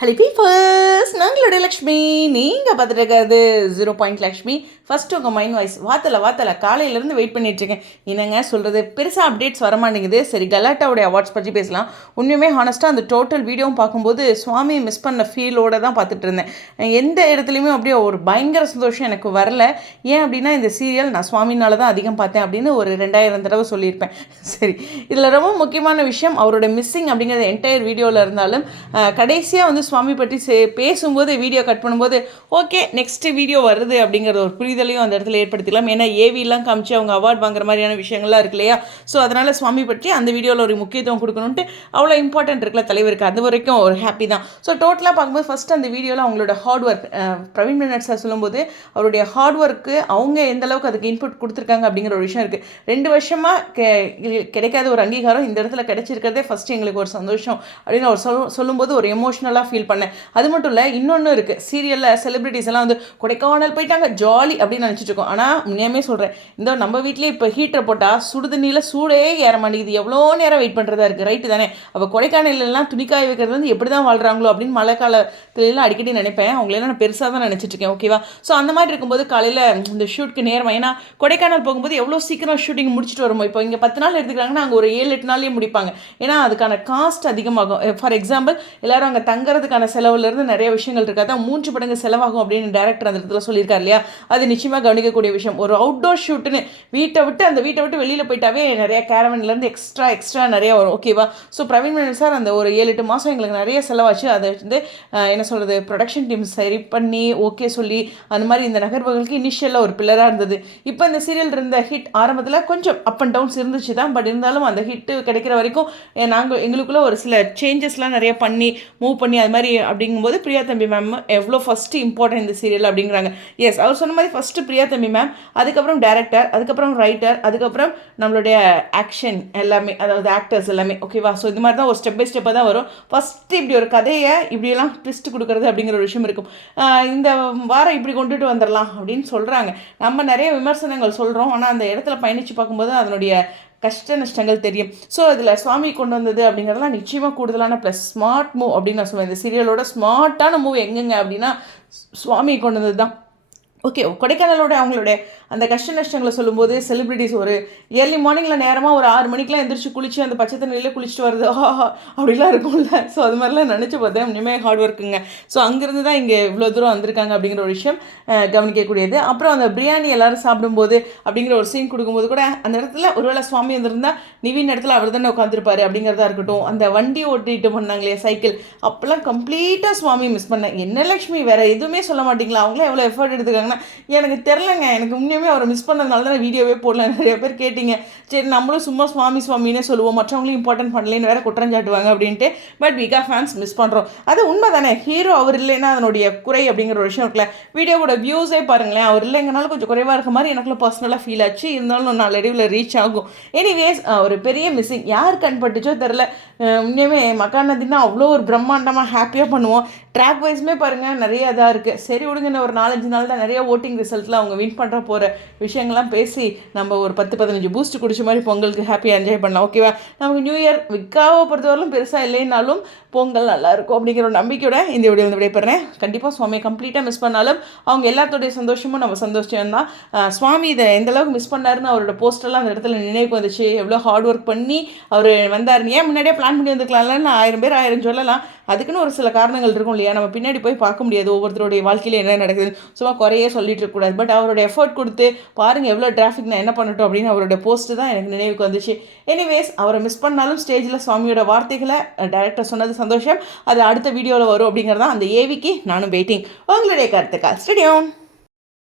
Hello பீஃபர்ஸ், நாங்களுடைய Lakshmi. நீங்கள் பார்த்துட்டு 0 Lakshmi. First உங்கள் மைண்ட் வாய்ஸ் வாத்தலை காலையிலேருந்து வெயிட் பண்ணிகிட்ருக்கேன். என்னங்க சொல்கிறது, பெருசாக அப்டேட்ஸ் வரமாட்டேங்குது. சரி, கலாட்டாவுடைய அவார்ட்ஸ் பற்றி பேசலாம். உண்மையுமே ஹானஸ்ட்டாக அந்த டோட்டல் வீடியோவும் பார்க்கும்போது சுவாமியை மிஸ் பண்ண ஃபீலோடு தான் பார்த்துட்டு இருந்தேன். எந்த இடத்துலையுமே அப்படியே ஒரு பயங்கர சந்தோஷம் எனக்கு வரல. ஏன் அப்படின்னா, இந்த சீரியல் நான் சுவாமினால தான் அதிகம் பார்த்தேன் அப்படின்னு ஒரு 2000 தடவை சொல்லியிருப்பேன். சரி, இதில் ரொம்ப முக்கியமான விஷயம் அவரோட மிஸ்ஸிங் அப்படிங்கிறது என்டையர் வீடியோவில் இருந்தாலும் கடைசியாக வந்து சுவாமி பற்றி பேசும்போது வீடியோ கட் பண்ணும்போது ஓகே நெக்ஸ்ட்டு வீடியோ வருது அப்படிங்கிற ஒரு புரிதலையும் அந்த இடத்துல ஏற்படுத்திக்கலாம். ஏன்னா ஏவிலாம் காமிச்சு அவங்க அவார்ட் வாங்குற மாதிரியான விஷயங்கள்லாம் இருக்கு இல்லையா. ஸோ அதனால் சுவாமி பற்றி அந்த வீடியோவில் ஒரு முக்கியத்துவம் கொடுக்கணுன்ட்டு அவ்வளோ இம்பார்ட்டன்ட் இருக்குல்ல தலைவருக்கு. அது வரைக்கும் ஒரு ஹாப்பி தான். ஸோ டோட்டலாக பார்க்கும்போது ஃபஸ்ட்டு அந்த வீடியோவில் அவங்களோட hard work Praveen Manette sir சொல்லும்போது அவருடைய ஹார்ட் ஒர்க்கு அவங்க எந்த அளவுக்கு அதுக்கு இன்புட் கொடுத்துருக்காங்க அப்படிங்கிற ஒரு விஷயம் இருக்குது. 2 வருஷமாக கிடைக்காத ஒரு அங்கீகாரம் இந்த இடத்துல கிடைச்சிருக்கிறதே ஃபஸ்ட்டு எங்களுக்கு ஒரு சந்தோஷம் அப்படின்னு அவர் சொல்லும்போது ஒரு எமோஷ்னலாக ஃபீல் பண்ணேன். அது மட்டும் இல்லை, இன்னொன்று இருக்குது. சீரியலில் செலிபிரிட்டிஸ் எல்லாம் வந்து கொடைக்கானல் போயிட்டாங்க ஜாலி அப்படின்னு நினச்சிட்டு இருக்கோம். ஆனால் உண்மையாமே சொல்கிறேன், இந்த நம்ம வீட்லேயே இப்போ ஹீட்டரை போட்டால் சுடுதண்ணியில் சூடே ஏற மாட்டேங்குது. எவ்வளோ நேரம் வெயிட் பண்ணுறதா இருக்குது. ரைட்டு தானே? அப்போ கொடைக்கானல்லாம் துணிக்காய வைக்கிறது வந்து எப்படி தான் வாழ்கிறாங்களோ அப்படின்னு மழை காலத்துலலாம் அடிக்கடி நினைப்பேன். அவங்களெல்லாம் நான் பெருசாக தான் நினச்சிட்ருக்கேன். ஓகேவா? ஸோ அந்த மாதிரி இருக்கும்போது காலையில் இந்த ஷூட்க்கு நேரம், ஏன்னா கொடைக்கானல் போகும்போது எவ்வளோ சீக்கிரம் ஷூட்டிங் முடிச்சுட்டு வருமோ. இப்போ இங்கே 10 நாள் எடுத்துக்கிறாங்கன்னா அங்கே ஒரு 7-8 நாள்லேயே முடிப்பாங்க. ஏன்னா அதுக்கான காஸ்ட் அதிகமாகும். ஃபார் எக்ஸாம்பிள் எல்லோரும் அங்கே தங்குறதுக்கான செலவுலேருந்து நிறைய விஷயங்கள் இருக்குது. அதான் 3 மடங்கு செலவாகும் அப்படின்னு டேரக்டர் அந்த இடத்துல சொல்லியிருக்காரு இல்லையா. அது நிச்சயமாக கவனிக்கக்கூடிய விஷயம். ஒரு அவுட்டோர் ஷூட்டுன்னு வீட்டை விட்டு வெளியில் போயிட்டாவே நிறைய கேரவன்லேருந்து எக்ஸ்ட்ரா நிறைய வரும். ஓகேவா? ஸோ பிரவீன் மெனட் சார் அந்த ஒரு 7-8 மாதம் எங்களுக்கு நிறைய செலவாச்சு. அதை வந்து என்ன சொல்கிறது, ப்ரொடக்ஷன் டீம் சரி பண்ணி ஓகே சொல்லி அந்த மாதிரி இந்த நகர்வுகளுக்கு இனிஷியலாக ஒரு பில்லராக இருந்தது. இப்போ இந்த சீரியல் இருந்த ஹிட் ஆரம்பத்தில் கொஞ்சம் அப் அண்ட் டவுன்ஸ் இருந்துச்சு தான். பட் இருந்தாலும் அந்த ஹிட்டு கிடைக்கிற வரைக்கும் எங்களுக்குள்ள ஒரு சில சேஞ்சஸ்லாம் நிறைய பண்ணி மூவ் பண்ணி அது மாதிரி அப்படிங்கும்போது பிரியா தம்பி மேம் எவ்வளோ ஃபஸ்ட்டு இம்பார்ட்டன்ட் இந்த சீரியல் அப்படிங்கிறாங்க. எஸ், அவர் சொன்ன மாதிரி ஃபஸ்ட்டு பிரியா தம்பி மேம், அதுக்கப்புறம் டேரக்டர், அதுக்கப்புறம் ரைட்டர், அதுக்கப்புறம் நம்மளுடைய ஆக்ஷன் எல்லாமே, அதாவது ஆக்டர்ஸ் எல்லாமே. ஓகேவா? ஸோ இந்த மாதிரி தான் ஒரு ஸ்டெப் பை ஸ்டெப்பாக தான் வரும். ஃபஸ்ட்டு இப்படி ஒரு கதையை இப்படியெல்லாம் ட்விஸ்ட் கொடுக்குறது அப்படிங்கிற ஒரு விஷயம் இருக்கும். இந்த வாரம் இப்படி கொண்டுட்டு வந்துடலாம் அப்படின்னு சொல்கிறாங்க. நம்ம நிறைய விமர்சனங்கள் சொல்கிறோம். ஆனால் அந்த இடத்துல பயணித்து பார்க்கும்போது அதனுடைய கஷ்ட நஷ்டங்கள் தெரியும். ஸோ இதில் சுவாமி கொண்டு வந்தது அப்படிங்கிறதுலாம் நிச்சயமாக கூடுதலான ப்ளஸ் ஸ்மார்ட் மூவ் அப்படின்னு நான் சொல்லுவேன். இந்த சீரியலோட ஸ்மார்ட்டான மூவ் எங்கெங்க அப்படின்னா சுவாமி கொண்டு வந்தது தான். ஓகே, கொடைக்கானலோட அவங்களுடைய அந்த கஷ்ட நஷ்டங்களை சொல்லும்போது செலிபிரிட்டிஸ் ஒரு ஏர்லி மார்னிங்கில் நேரமாக ஒரு 6 மணிக்கெலாம் எந்திரிச்சு குளிச்சு அந்த பச்சை தண்ணியில் குளிச்சுட்டு வருது அப்படிலாம் இருக்கும்ல. ஸோ அது மாதிரிலாம் நினச்சி பார்த்தேன். இனிமேல் ஹார்ட் ஒர்க்குங்க. ஸோ அங்கேருந்து தான் இங்கே இவ்வளோ தூரம் வந்திருக்காங்க அப்படிங்கிற ஒரு விஷயம் கவனிக்கக்கூடியது. அப்புறம் அந்த பிரியாணி எல்லோரும் சாப்பிடும்போது அப்படிங்கிற ஒரு சீன் கொடுக்கும்போது கூட அந்த இடத்துல ஒருவேளை சுவாமி வந்திருந்தால் நிவின் இடத்துல அவர் தானே உட்காந்துருப்பாரு அப்படிங்கிறதா இருக்கட்டும். அந்த வண்டி ஓட்டிட்டு பண்ணாங்களே சைக்கிள், அப்போல்லாம் கம்ப்ளீட்டாக சுவாமி மிஸ் பண்ணேன். என்ன லக்ஷ்மி வேறு எதுவுமே சொல்ல மாட்டீங்களா, அவங்களே எவ்வளோ எஃபர்ட் எடுத்துக்காங்கன்னா எனக்கு தெரிலங்க. எனக்கு உண்மையுமே அவரை மிஸ் பண்ணதுனால தான் வீடியோவே போடல. நிறைய பேர் கேட்டிங்க. சரி, நம்மளும் சும்மா சுவாமினே சொல்லுவோம், மற்றவங்களையும் இம்பார்ட்டன்ட் பண்ணலேன்னு வேறு குற்றஞ்சாட்டுவாங்க அப்படின்ட்டு. பட் விகா ஃபேன்ஸ் மிஸ் பண்ணுறோம். அது உண்மை தானே. ஹீரோ அவர் இல்லைன்னா அதனுடைய குறை அப்படிங்கிற ஒரு விஷயம் இருக்குல்ல. வீடியோவோட வியூஸே பாருங்களேன், அவர் இல்லைங்கனாலும் கொஞ்சம் குறைவாக இருக்க மாதிரி எனக்குள்ள பர்சனலாக ஃபீல் ஆச்சு. இருந்தாலும் நாளடைவில் ரீச் ஆகும். எனிவேஸ், ஒரு பெரிய மிஸ்ஸிங் யார் கண்பட்டுச்சோ தெரில. உண்மையுமே மக்கானதின்னா அவ்வளோ ஒரு பிரம்மாண்டமாக ஹாப்பியாக பண்ணுவோம். ட்ராக் வைஸுமே பாருங்கள் நிறைய இதாக இருக்குது. சரி விடுங்க, ஒரு 4-5 நாள் தான். நிறைய ஓட்டிங் ரிசல்ட்டில் அவங்க வின் பண்ணுற போகிற விஷயங்கள்லாம் பேசி நம்ம ஒரு 10-15 பூஸ்ட் குடிச்ச மாதிரி பொங்கலுக்கு ஹாப்பியாக என்ஜாய் பண்ணலாம். ஓகேவா? நமக்கு நியூ இயர் விக்காவை பொறுத்தவரையிலும் பெருசாக இல்லைன்னாலும் பொங்கல் நல்லாயிருக்கும் அப்படிங்கிற ஒரு நம்பிக்கையோட இந்த வீடியோ வந்து விடைபெறேன். கண்டிப்பாக சுவாமியை கம்ப்ளீட்டாக மிஸ் பண்ணாலும் அவங்க எல்லாத்தோடைய சந்தோஷமும் நம்ம சந்தோஷம் தான். சுவாமி இதை எந்தளவுக்கு மிஸ் பண்ணாருன்னு அவரோட போஸ்டெல்லாம் அந்த இடத்துல நினைவுக்கு வந்துச்சு. எவ்வளோ ஹார்ட் ஒர்க் பண்ணி அவர் வந்தார். ஏன் முன்னாடியே பிளான் பண்ணி வந்துக்கலாம்ல. 1000 பேர் 1000 சொல்லலாம். அதுக்குன்னு ஒரு சில காரணங்கள் இருக்கும் இல்லையா. நம்ம பின்னாடி போய் பார்க்க முடியாது ஒவ்வொருத்தருடைய வாழ்க்கையில் என்ன நடக்குது. சும்மா குறையே சொல்லிட்டு இருக்கக்கூடாது. பட் அவரோட எஃபர்ட் கொடுத்து பாருங்கள் எவ்வளோ டிராஃபிக் நான் என்ன பண்ணட்டும் அப்படின்னு அவரோட போஸ்ட்டு தான் எனக்கு நினைவுக்கு வந்துச்சு. எனிவேஸ், அவரை மிஸ் பண்ணாலும் ஸ்டேஜில் சுவாமியோட வார்த்தைகளை டைரக்டர் சொன்னது சந்தோஷம். அது அடுத்த வீடியோவில் வரும் அப்படிங்கிறதான் அந்த ஏவிக்கு நானும் வெயிட்டிங். உங்களுடைய கருத்துக்கள் ஸ்டேடியம்.